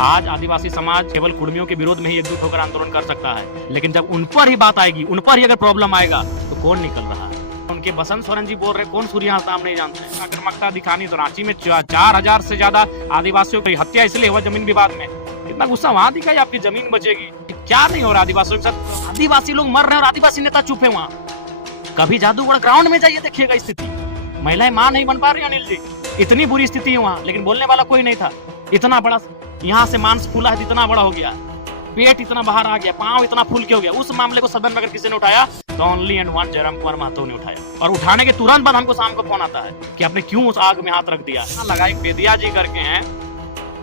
आज आदिवासी समाज केवल कुर्मियों के विरोध में ही एकजुट होकर आंदोलन कर सकता है, लेकिन जब उन पर ही बात आएगी, उन पर ही अगर प्रॉब्लम आएगा तो कौन निकल रहा है? उनके बसंत सोरेन जी बोल रहे, कौन सूर्य हम नहीं जानते। आक्रामकता दिखानी तो रांची में 4000 से ज्यादा आदिवासियों की हत्या इसलिए हुआ जमीन विवाद में। इतना गुस्सा वहां दिखाई, आपकी जमीन बचेगी। क्या नहीं हो रहा आदिवासियों के साथ? आदिवासी लोग मर रहे हैं और आदिवासी नेता चुप है। वहाँ कभी जादूगढ़ ग्राउंड में जाइए, देखिएगा स्थिति। महिलाएं मां नहीं बन पा रही अनिल जी, इतनी बुरी स्थिति है वहाँ, लेकिन बोलने वाला कोई नहीं था। इतना बड़ा यहाँ से मांस फूला है, इतना बड़ा हो गया, पेट इतना बाहर आ गया, पांव इतना फूल के हो गया। उस मामले को सदन में अगर किसी ने उठाया तो only and one Jayram Kumar Mahato ने उठाया, और उठाने के तुरंत बाद हमको शाम को फोन आता है कि आपने क्यों उस आग में हाथ रख दिया। लगा एक बेदिया जी करके हैं,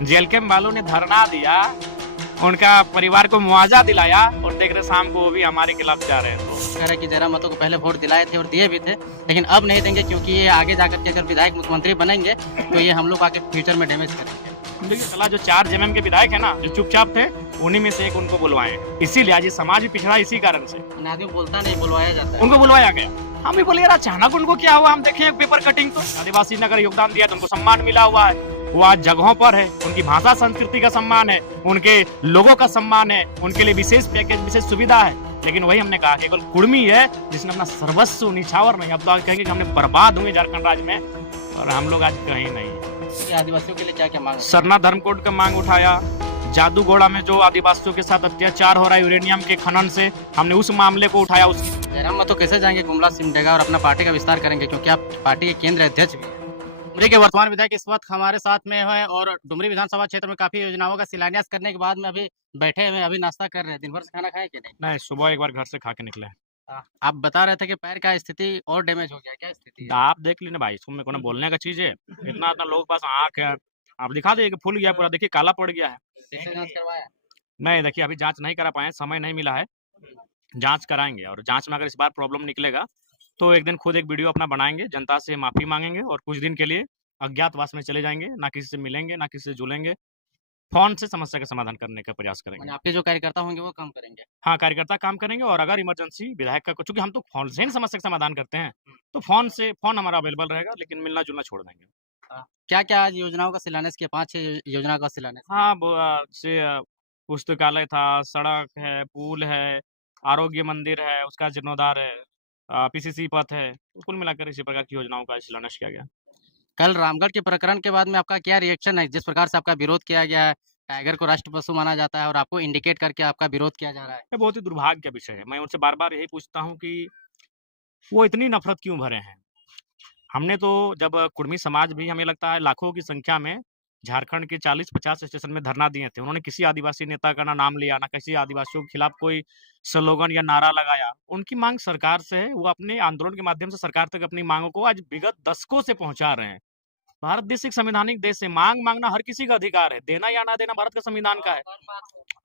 जेलकेम वालों ने धरना दिया, उनका परिवार को मुआवजा दिलाया, और देख रहे शाम को वो भी हमारे खिलाफ जा रहे हैं। तो कह रहे कि जयराम महतो को पहले वोट दिलाए थे और दिए भी थे, लेकिन अब नहीं देंगे क्योंकि ये आगे जाकर के अगर विधायक मुख्यमंत्री बनेंगे तो ये हम लोग आगे फ्यूचर में डैमेज करेंगे। देखिए सलाह, जो 4 जेएमएम के विधायक है ना, जो चुपचाप थे, उन्हीं में से एक उनको बुलवाए। इसीलिए आज ये समाज भी पिछड़ा इसी कारण से। आदमी बोलता नहीं, बुलवाया जाता है, उनको बुलवाया गया। हम भी बोले यार अचानक उनको क्या हुआ, हम देखें पेपर कटिंग तो आदिवासी ने अगर योगदान दिया तो उनको सम्मान मिला हुआ है, वो आज जगहों पर है, उनकी भाषा संस्कृति का सम्मान है, उनके लोगों का सम्मान है, उनके लिए विशेष पैकेज विशेष सुविधा है। लेकिन वही हमने कहा केवल कुर्मी है जिसने अपना सर्वस्व निछावर नहीं। अब तो कहेंगे कि हमने बर्बाद हुए झारखंड राज्य में, और हम लोग आज कहीं नहीं है। आदिवासियों के लिए क्या क्या मांग? सरना धर्म कोड का मांग उठाया, जादूगोड़ा में जो आदिवासियों के साथ अत्याचार हो रहा है यूरेनियम के खनन से, हमने उस मामले को उठाया। जयराम महतो कैसे जाएंगे गुमला सिमडेगा और अपना पार्टी का विस्तार करेंगे, क्योंकि आप पार्टी के केंद्र अध्यक्ष भी हैं। डुमरी के वर्तमान विधायक इस वक्त हमारे साथ में है और डुमरी विधानसभा क्षेत्र में काफी योजनाओं का शिलान्यास करने के बाद में अभी बैठे हुए, अभी नाश्ता कर रहे हैं। दिन भर से खाना खाए कि नहीं? नहीं, सुबह एक बार घर से खा के निकले। आप बता रहे थे कि पैर का स्थिति और डैमेज हो गया, क्या स्थिति है? आप देख लीजिए भाई, इसको में कोनो बोलने का चीज है? इतना इतना लोगों के पास आंख है, आप दिखा दीजिए कि फूल गया पूरा, देखिए काला पड़ गया है। कैसे जांच करवाया? नहीं देखिए, अभी जांच नहीं करा पाए, समय नहीं मिला है, जांच कराएंगे, और जांच में अगर इस बार प्रॉब्लम निकलेगा तो एक दिन खुद एक वीडियो अपना बनाएंगे, जनता से माफी मांगेंगे, और कुछ दिन के लिए अज्ञातवास में चले जाएंगे, ना किसी से मिलेंगे, ना किसी से जुलेंगे, फोन से समस्या का समाधान करने का प्रयास करेंगे। आपके जो कार्यकर्ता होंगे वो काम करेंगे? हाँ, कार्यकर्ता काम करेंगे, और अगर इमरजेंसी विधायक का, चूंकि हम तो फोन से ही समस्या का समाधान करते हैं, तो फोन हमारा अवेलेबल रहेगा, लेकिन मिलना जुलना छोड़ देंगे। क्या क्या आज योजनाओं का शिलान्यास किया? 5-6 योजना का शिलान्यास। हाँ, पुस्तकालय था, सड़क है, पुल है, आरोग्य मंदिर है, उसका जीर्णोद्धार है, पीसीसी पथ है, तो कुल मिलाकर इसी प्रकार की योजनाओं का शिलान्यास किया गया। कल रामगढ़ के प्रकरण के बाद में आपका क्या रिएक्शन है? जिस प्रकार से आपका विरोध किया गया है, टाइगर को राष्ट्र पशु माना जाता है और आपको इंडिकेट करके आपका विरोध किया जा रहा है। ये बहुत ही दुर्भाग्य का विषय है। मैं उनसे बार-बार यही पूछता हूँ कि वो इतनी नफ़रत क्यों भरे हैं? हमने तो जब कुर्मी समाज भी, हमें लगता है लाखों की संख्या में झारखंड के 40-50 स्टेशन में धरना दिए थे। उन्होंने किसी आदिवासी नेता का ना नाम लिया, ना किसी आदिवासियों के खिलाफ कोई स्लोगन या नारा लगाया। उनकी माँग सरकार से है, वो अपने आंदोलन के माध्यम से सरकार तक अपनी माँगों को आज विगत दशकों से पहुँचा रहे हैं। भारत देश एक संवैधानिक देश है, माँग माँगना हर किसी का अधिकार है, देना या ना देना भारत का संविधान का है।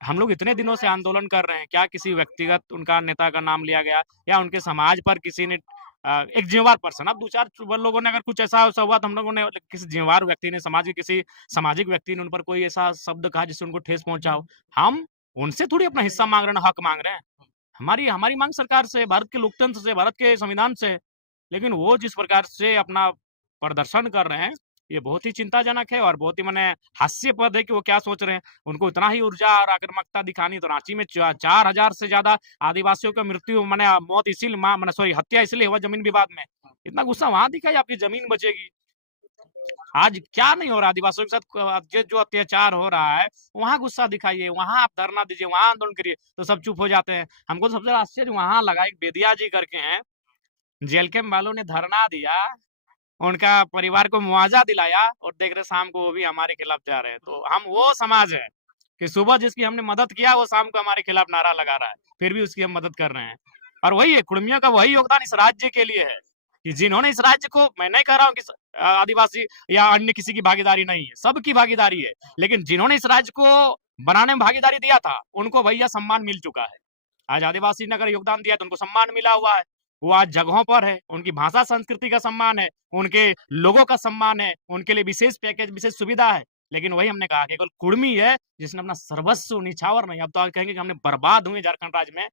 हम लोग इतने दिनों से आंदोलन कर रहे हैं, क्या किसी व्यक्तिगत उनका नेता का नाम लिया गया, या उनके समाज पर किसी ने एक जिम्मेवार पर्सन, अब 2-4 लोगों ने अगर कुछ ऐसा हुआ तो हम लोगों ने, किसी जिम्मेवार व्यक्ति ने, समाज के किसी सामाजिक व्यक्ति ने उन पर कोई ऐसा शब्द कहा जिससे उनको ठेस पहुंचा हो, हम उनसे थोड़ी अपना हिस्सा मांग रहे हैं, हक मांग रहे हैं। हमारी हमारी मांग सरकार से, भारत के लोकतंत्र से, भारत के संविधान से। लेकिन वो जिस प्रकार से अपना प्रदर्शन कर रहे हैं, ये बहुत ही चिंताजनक है, और बहुत ही माने हास्यास्पद है कि वो क्या सोच रहे हैं। उनको इतना ही ऊर्जा और आक्रामकता दिखानी तो रांची में 4000 से ज्यादा आदिवासियों का मृत्यु, माने मौत इसीलिए, हत्या इसलिए हुआ जमीन विवाद में। इतना गुस्सा वहां दिखाई, आपकी जमीन बचेगी। आज क्या नहीं हो रहा आदिवासियों के साथ, जो अत्याचार हो रहा है, वहां गुस्सा दिखाइए, वहां आप धरना दीजिए, वहां आंदोलन करिए, तो सब चुप हो जाते हैं। हमको तो सबसे आश्चर्य वहां लगा, एक बेदिया जी करके हैं, जेलकेम वालों ने धरना दिया, उनका परिवार को मुआवजा दिलाया, और देख रहे शाम को वो भी हमारे खिलाफ जा रहे हैं। तो हम वो समाज है कि सुबह जिसकी हमने मदद किया, वो शाम को हमारे खिलाफ नारा लगा रहा है, फिर भी उसकी हम मदद कर रहे हैं। और वही है, कुर्मियों का वही योगदान इस राज्य के लिए है कि जिन्होंने इस राज्य को, मैं नहीं कह रहा हूँ कि आदिवासी या अन्य किसी की भागीदारी नहीं है, सबकी भागीदारी है, लेकिन जिन्होंने इस राज्य को बनाने में भागीदारी दिया था, उनको भैया सम्मान मिल चुका है। आज आदिवासी ने अगर योगदान दिया तो उनको सम्मान मिला हुआ है, वो आज जगहों पर है, उनकी भाषा संस्कृति का सम्मान है, उनके लोगों का सम्मान है, उनके लिए विशेष पैकेज विशेष सुविधा है। लेकिन वही हमने कहा केवल कुर्मी है जिसने अपना सर्वस्व निछावर नहीं। अब तो कहेंगे कि हमने बर्बाद हुए झारखंड राज्य में,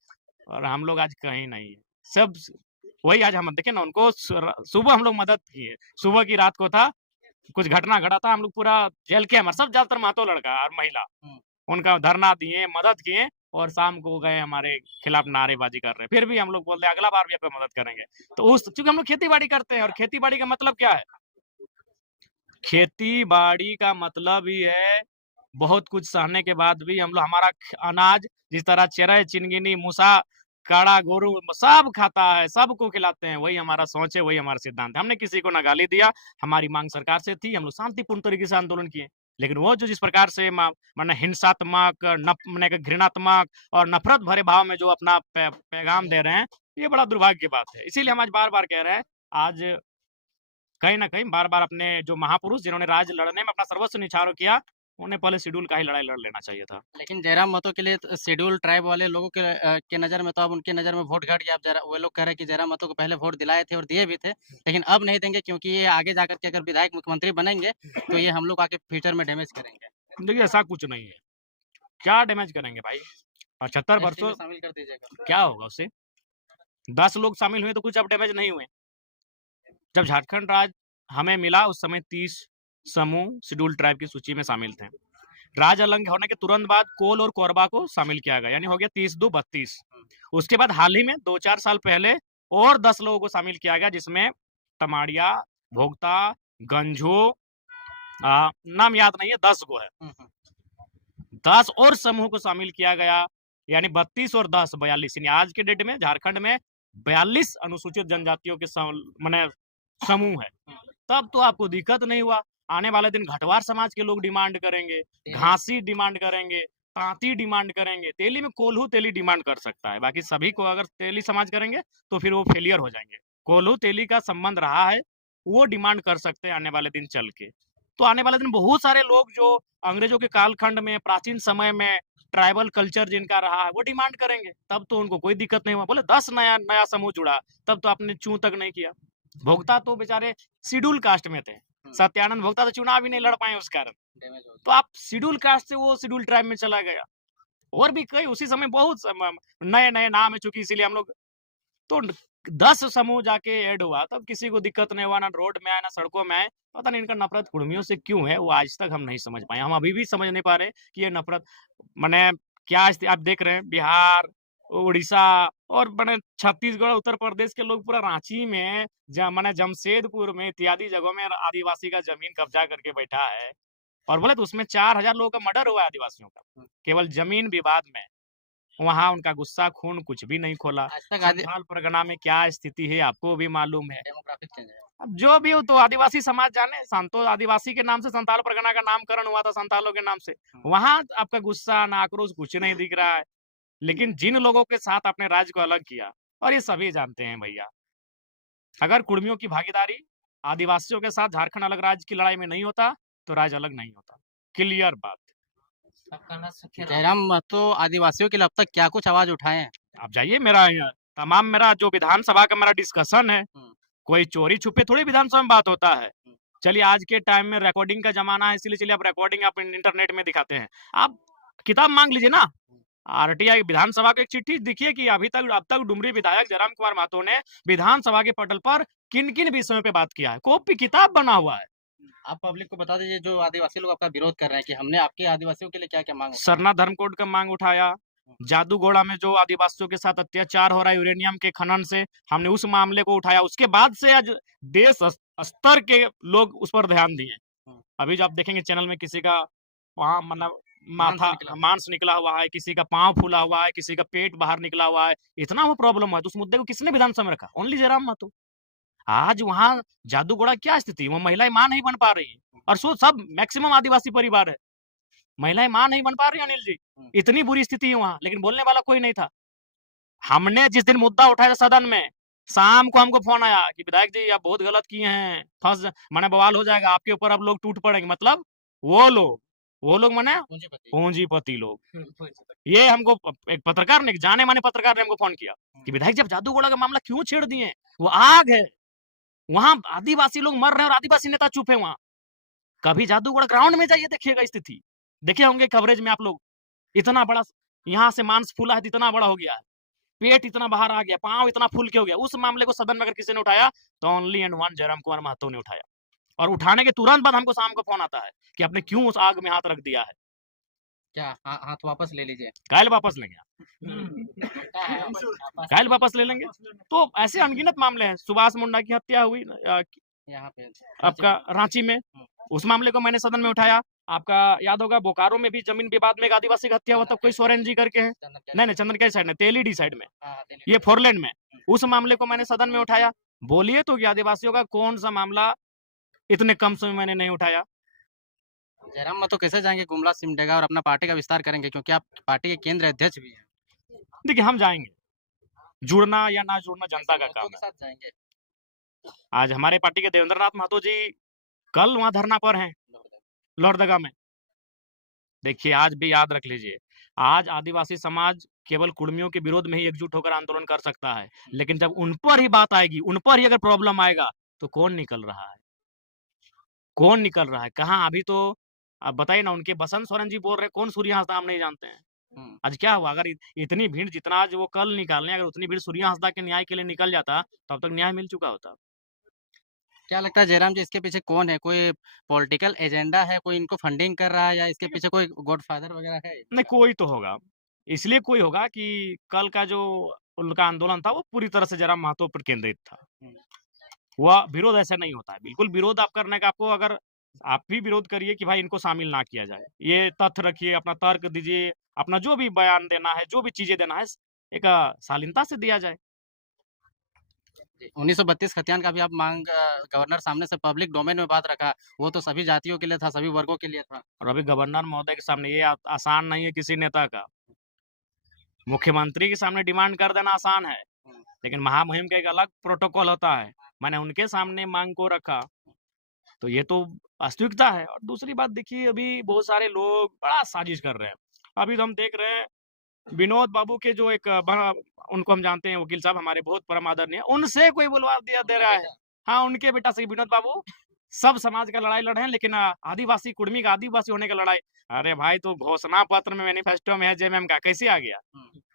और हम लोग आज कहीं नहीं है। सब वही, आज हम देखे ना, उनको सुबह हम लोग मदद किए, सुबह की रात को था, कुछ घटना घटा था, हम लोग पूरा जेल के, हमारे सब ज्यादातर महतो लड़का और महिला, उनका धरना दिए, मदद किए और शाम को गए हमारे खिलाफ नारेबाजी कर रहे हैं। फिर भी हम लोग बोलते हैं अगला बार भी आपकी मदद करेंगे। तो उस चूँकि हम लोग खेती-बाड़ी करते हैं और खेती-बाड़ी का मतलब क्या है? खेती-बाड़ी का मतलब ही है बहुत कुछ सहने के बाद भी हम लोग हमारा अनाज जिस तरह चिरई, चिनगिनी, मूसा, काड़ा, गोरू सब खाता है, सबको खिलाते हैं। वही हमारा सोच है, वही हमारा सिद्धांत है। हमने किसी को ना गाली दिया, हमारी मांग सरकार से थी, हम लोग शांतिपूर्ण तरीके से आंदोलन किए। लेकिन वो जो जिस प्रकार से माने हिंसात्मक, माने कि घृणात्मक और नफ़रत भरे भाव में जो अपना पैगाम दे रहे हैं, ये बड़ा दुर्भाग्य की बात है। इसीलिए हम आज बार-बार कह रहे हैं, आज कहीं न कहीं बार-बार अपने जो महापुरुष जिन्होंने राज्य लड़ने में अपना सर्वस्व न्यौछावर किया, उन्हें पहले शेड्यूल का ही लड़ाई लड़ लेना चाहिए था। लेकिन जयराम महतो के लिए तो शेड्यूल ट्राइब वाले लोगों के नज़र में तो अब उनकी नज़र में वोट घट गया। अब जरा वो लोग कह रहे हैं कि जयराम महतो को पहले वोट दिलाए थे और दिए भी थे, लेकिन अब नहीं देंगे क्योंकि ये आगे जाकर के अगर विधायक मुख्यमंत्री बनेंगे, तो ये हम लोग आके फ्यूचर में डैमेज करेंगे। देखिए ऐसा कुछ नहीं है। क्या डैमेज करेंगे भाई? 75 एसटी वर्षों में शामिल कर दीजिएगा। क्या होगा उससे? 10 लोग शामिल हुए तो कुछ अब डैमेज नहीं हुए। जब झारखंड राज्य हमें मिला उस समय 30 समूह शेड्यूल ट्राइब की सूची में शामिल थे। राज्य अलग होने के तुरंत बाद कोल और कोरबा को शामिल किया गया, यानी हो गया 30 दो 32। उसके बाद हाल ही में 2-4 साल पहले और 10 लोगों को शामिल किया गया, जिसमें तमाड़िया, भोगता, गंझू, नाम याद नहीं है, 10 गो है। 10 और समूह को शामिल किया गया, यानी 32 और 10 42, यानी आज के डेट में झारखंड में 42 अनुसूचित जनजातियों के माने समूह है। तब तो आपको दिक्कत नहीं हुआ। आने वाले दिन घटवार समाज के लोग डिमांड करेंगे, घासी डिमांड करेंगे, तांती डिमांड करेंगे। तेली में कोल्हू तेली डिमांड कर सकता है, बाकी सभी को अगर तेली समाज करेंगे तो फिर वो फेलियर हो जाएंगे। कोल्हू तेली का संबंध रहा है, वो डिमांड कर सकते हैं आने वाले दिन चल के। तो आने वाले दिन बहुत सारे लोग जो अंग्रेजों के कालखंड में, प्राचीन समय में ट्राइबल कल्चर जिनका रहा है, वो डिमांड करेंगे। तब तो उनको कोई दिक्कत नहीं हुआ। बोले 10 नया नया समूह जुड़ा, तब तो आपने चूं तक नहीं किया। भोक्ता तो बेचारे शेड्यूल कास्ट में थे। सत्यानंद भोक्ता तो चुनाव ही नहीं लड़ पाए उस कारण। तो आप शेड्यूल कास्ट से वो शेड्यूल ट्राइब में चला गया। और भी कई उसी समय बहुत नए नए नाम है, चूंकि इसीलिए हम लोग तो 10 समूह जाके ऐड हुआ, तब किसी को दिक्कत नहीं हुआ, ना रोड में आए ना सड़कों में आए। पता नहीं इनका नफरत कुर्मियों से क्यों है, वो आज तक हम नहीं समझ पाए। हम अभी भी समझ नहीं पा रहे कि ये नफरत माने क्या आप देख रहे हैं बिहार, उड़ीसा और माने छत्तीसगढ़, उत्तर प्रदेश के लोग पूरा रांची में माने जमशेदपुर में इत्यादि जगहों में आदिवासी का जमीन कब्जा करके बैठा है। और बोले तो उसमें 4000 लोगों का मर्डर हुआ है आदिवासियों का, केवल जमीन विवाद में। वहाँ उनका गुस्सा खून कुछ भी नहीं खोला। आज तक संथाल परगना में क्या स्थिति है आपको भी मालूम है। डेमोग्राफिक चेंज है। अब जो भी हो तो आदिवासी समाज जाने, संतो आदिवासी के नाम से संथाल परगना का नामकरण हुआ था संथालों के नाम से। वहाँ आपका गुस्सा ना आक्रोश कुछ नहीं दिख रहा है। लेकिन जिन लोगों के साथ आपने राज्य को अलग किया, और ये सभी जानते हैं भैया, अगर कुर्मियों की भागीदारी आदिवासियों के साथ झारखंड अलग राज्य की लड़ाई में नहीं होता तो राज्य अलग नहीं होता। क्लियर बात। जयराम महतो आदिवासियों के लिए अब तक क्या कुछ आवाज उठाए हैं? आप जाइए, मेरा जो विधानसभा का मेरा डिस्कशन है, कोई चोरी छुपे थोड़ी विधानसभा में बात होता है। चलिए आज के टाइम में रिकॉर्डिंग का जमाना है, इसलिए चलिए आप रिकॉर्डिंग आप इंटरनेट में दिखाते हैं। आप किताब मांग लीजिए ना, आरटीआई विधानसभा को एक चिट्ठी दिखिए कि अब तक डुमरी विधायक जयराम कुमार महतो ने विधानसभा के पटल पर किन किन विषयों पे बात किया है। कॉपी किताब बना हुआ है। आप पब्लिक को बता दीजिए जो आदिवासी लोग आपका विरोध कर रहे हैं कि हमने आपके आदिवासियों के लिए क्या क्या मांग सरना धर्म कोड का मांग उठाया। जादूगोड़ा में जो आदिवासियों के साथ अत्याचार हो रहा है यूरेनियम के खनन से, हमने उस मामले को उठाया। उसके बाद से आज देश स्तर के लोग उस पर ध्यान दिए। अभी जो आप देखेंगे चैनल में किसी का वहां मतलब मांस निकला हुआ है, किसी का पांव फूला हुआ है, किसी का पेट बाहर निकला हुआ है, इतना वो प्रॉब्लम है। तो उस मुद्दे को किसने विधानसभा में रखा? ओनली जयराम महतो। आज वहां जादूगोड़ा क्या स्थिति, वो महिलाएं मां नहीं बन पा रही, और सो सब मैक्सिमम आदिवासी परिवार है, महिलाएं मां नहीं बन पा रही। अनिल जी, इतनी बुरी स्थिति है वहां, लेकिन बोलने वाला कोई नहीं था। हमने जिस दिन मुद्दा उठाया था सदन में, शाम को हमको फोन आया कि विधायक जी आप बहुत गलत किए हैं, माने बवाल हो जाएगा आपके ऊपर, अब लोग टूट पड़ेंगे। मतलब वो लोग माने पूंजीपति लोग। ये हमको एक पत्रकार ने, जाने माने पत्रकार ने हमको फोन किया कि विधायक जी आप जादूगोड़ा का मामला क्यों छेड़ दिए? वो आग है, वहां आदिवासी लोग मर रहे हैं और आदिवासी नेता चुप है। वहां कभी जादूगढ़ ग्राउंड में जाइए, देखिएगा स्थिति, देखे होंगे कवरेज में आप लोग। इतना बड़ा यहाँ से मांस फूला है, इतना बड़ा हो गया है, पेट इतना बाहर आ गया, पांव इतना फूल के हो गया। उस मामले को सदन में अगर किसी ने उठाया तो only and one Jayram Kumar Mahato ने उठाया। और उठाने के तुरंत बाद हमको शाम को फोन आता है कि आपने क्यों उस आग में हाथ रख दिया है। क्या हाथ वापस ले लीजिए। कायल वापस लेंगे क्या है वापस कायल वापस ले लेंगे। तो ऐसे अनगिनत मामले हैं। सुभाष मुंडा की हत्या हुई यहाँ पे आपका रांची में, उस मामले को मैंने सदन में उठाया। आपका याद होगा बोकारो में भी जमीन विवाद में एक आदिवासी की हत्या हुआ, तब कोई सोरेन जी करके है, नहीं चंदनकई साइड में, तेलीडी साइड में, ये फोरलेन में, उस मामले को मैंने सदन में उठाया। बोलिए तो कि आदिवासियों का कौन सा मामला इतने कम समय मैंने नहीं उठाया। जयराम महतो कैसे जाएंगे गुमला सिमडेगा और अपना पार्टी का विस्तार करेंगे, क्योंकि आप पार्टी के केंद्र अध्यक्ष भी हैं। देखिए हम जाएंगे, जुड़ना या ना जुड़ना जनता का काम के है। साथ जाएंगे। आज हमारे पार्टी के देवेंद्र नाथ महतो जी कल वहां धरना पर हैं लोहरदगा में। देखिए आज भी याद रख लीजिए, आज आदिवासी समाज केवल कुर्मियों के विरोध में ही एकजुट होकर आंदोलन कर सकता है, लेकिन जब उन पर ही बात आएगी, उन पर ही अगर प्रॉब्लम आएगा, तो कौन निकल रहा है, कौन निकल रहा है, कहाँ? अभी तो आप बताइए ना, उनके बसंत सोरेन जी बोल रहे हैं, कौन सूर्य हंसदा हम नहीं जानते हैं। आज क्या हुआ, अगर इतनी भीड़ जितना आज वो कल निकालने, अगर उतनी भीड़ सूर्य हंसदा के न्याय के लिए निकल जाता, तब तक न्याय मिल चुका होता। क्या लगता है जयराम जी, इसके पीछे कौन है? कोई पॉलिटिकल एजेंडा है, कोई इनको फंडिंग कर रहा है, या इसके पीछे कोई गॉडफादर वगैरह है? नहीं, कोई तो होगा। इसलिए कोई होगा कि कल का जो उनका आंदोलन था, वो पूरी तरह से जयराम महतो पर केंद्रित था। वह विरोध ऐसे नहीं होता है। बिल्कुल विरोध आप करने का, आपको अगर आप भी विरोध करिए कि भाई इनको शामिल ना किया जाए, ये तथ्य रखिए, अपना तर्क दीजिए, अपना जो भी बयान देना है, जो भी चीजें देना है, एक शालीनता से दिया जाए। 1932 खतियान का भी आप मांग गवर्नर सामने से पब्लिक डोमेन में बात रखा, वो तो सभी जातियों के लिए था, सभी वर्गों के लिए था। और अभी गवर्नर महोदय के सामने ये आसान नहीं है किसी नेता का। मुख्यमंत्री के सामने डिमांड कर देना आसान है, लेकिन महामहिम का एक अलग प्रोटोकॉल होता है। मैंने उनके सामने मांग को रखा, तो ये तो वास्तविकता है। और दूसरी बात देखिए, अभी बहुत सारे लोग बड़ा साजिश कर रहे हैं। अभी तो हम देख रहे हैं विनोद बाबू के जो एक उनको हम जानते हैं, वकील साहब हमारे बहुत परम आदरणीय, उनसे कोई बुलवा दिया दे रहा है। हाँ, उनके बेटा से विनोद बाबू सब समाज का लड़ाई लड़े हैं, लेकिन आदिवासी कुर्मी का आदिवासी होने का लड़ाई। अरे भाई, तो घोषणा पत्र में मैनिफेस्टो में है जेएमएम का, कैसे आ गया?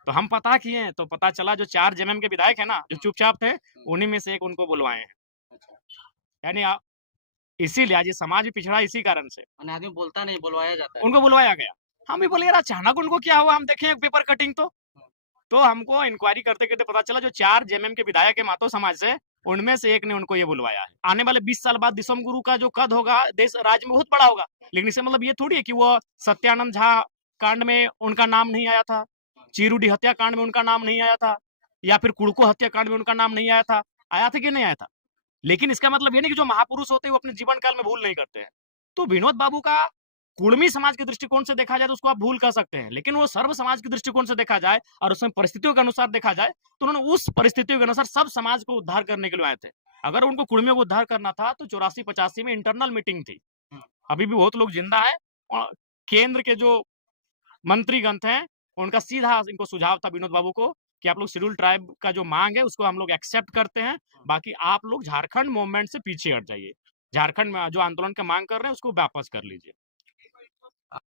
तो हम पता किए हैं, तो पता चला जो 4 जेएमएम के विधायक है ना, जो चुपचाप थे, उन्हीं में से एक उनको बुलवाए हैं। यानी इसीलिए आज ये समाज भी पिछड़ा इसी कारण से। आदमी बोलता नहीं, बुलवाया जाता है। उनको बुलवाया गया। हम भी बोले यार अचानक उनको क्या हुआ, हम देखें पेपर कटिंग तो हमको इंक्वायरी करते-करते पता चला जो 4 जेएमएम के विधायक है महतो समाज से, उनमें से एक ने उनको ये बुलवाया है। आने वाले 20 साल बाद दिसोम गुरु का जो कद होगा देश राज्य में बहुत बड़ा होगा, लेकिन इससे मतलब ये थोड़ी है कि वो सत्यानंद झा कांड में उनका नाम नहीं आया था, चीरुडी हत्याकांड में उनका नाम नहीं आया था, या फिर कुड़को हत्याकांड में उनका नाम नहीं आया था। आया था कि नहीं आया था? लेकिन इसका मतलब ये नहीं कि जो महापुरुष होते हैं वो अपने जीवन काल में भूल नहीं करते हैं। तो विनोद बाबू का कुर्मी समाज के दृष्टिकोण से देखा जाए तो उसको आप भूल कर सकते हैं, लेकिन वो सर्व समाज के दृष्टिकोण से देखा जाए और उसमें परिस्थितियों के अनुसार देखा जाए, तो उन्होंने उस परिस्थितियों के अनुसार सब समाज को उद्धार करने के लिए आए थे। अगर उनको कुर्मियों को उद्धार करना था तो 84-85 में इंटरनल मीटिंग थी। अभी भी बहुत लोग जिंदा है, और केंद्र के जो मंत्रीगण थे उनका सीधा इनको सुझाव था विनोद बाबू को कि आप लोग शेड्यूल ट्राइब का जो मांग है उसको हम लोग एक्सेप्ट करते हैं, बाकी आप लोग झारखंड मूवमेंट से पीछे हट जाइए, झारखंड में जो आंदोलन का मांग कर रहे हैं उसको वापस कर लीजिए।